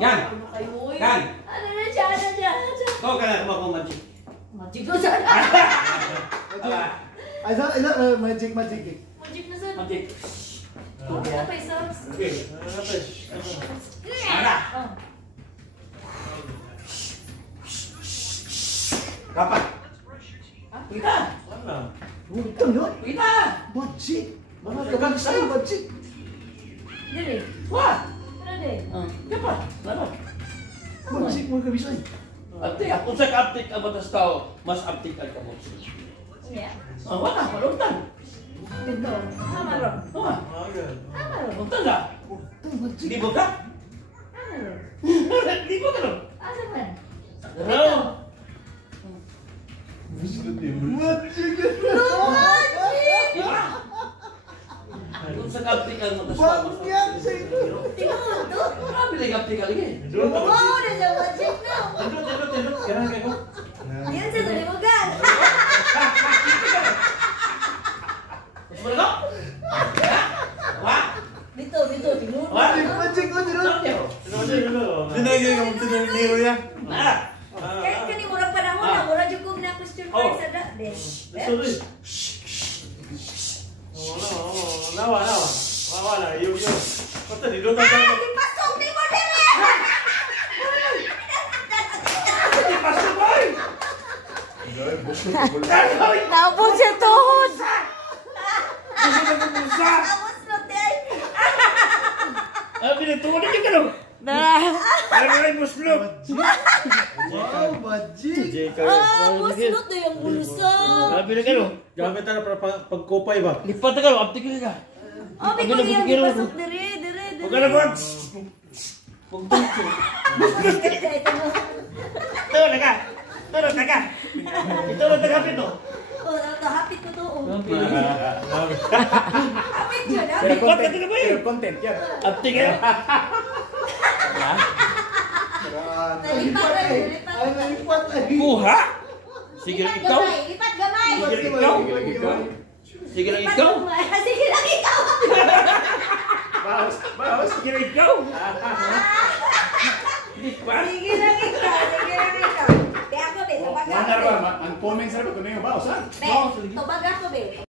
Yan. Yan. Ano na siya? Ano siya? Kau ka na kumakuha magic. Magic na siya. Ay, magic. Magic na siya. Magic. Ano pa isa? Okay. Mana? Kapan? Kita. Ito yun. Kita. Magic. Mga kabagsa, magic. Dili. Wah. Ano din? Kapan? Mana? Magic mga kabisay. Aptik. Kung sa ka-aptik ang batas tao, mas aptik ang kamot. Iya. Wala. Maluntan. Ito. Tama ron. Wah. Tama ron. Maluntan ka? Ito, magic. Libo ka? Tama ron. Libo ka no? Asa man? Hello. Magic. Diba? Kung sa ka-aptik ang batas tao, mas Bagyan sa ito. Tingnan to. Grabe lang aptik ka lagi. Wow, na siya magic na. Tendot. Kailangan kayo ko. Yan sa tulimugan. Mas mana kau? Wah. Bito, tingnan. Wah. Magic ko dito. Tinagay ka mo tinagay ya. Nah. Kani murag panahon na, murag jud na question mark sa da. Sorry. Nawa. Wala, yo. Pata di do Ah, dipasok ni mo dire. Pasok boy. Naubos siya tuhod. Musa. Tapos no tay. Abi na tuwa ka no. Ay muslo. Wow, magic. Buslot na yung bulsa. Abi na kano. Gamit na para pagkopay ba? Lipat ka no, aptik ka. Oh, biko yung dipasok dire. Huwag ka na box. Tulog ka. Itulog na kapit no. Oh, hapit ko to. Hapit. Hapit yun, hapit. Lipat ka na ba yun? Content yan. Aptik ka. Nalipat na yun, Ay, nalipat ay. Kuha. Sige lang ikaw. Lipat gamay. Sige lang ikaw. Sige lang ikaw. Sige lang ikaw. Bawas. Sige lang ikaw. Lipat. Sige lang ikaw. Be ako, be. Tubag Wala ako, ba? Ang comments sa ko may bawas ha. be. Be, tubag ako, be.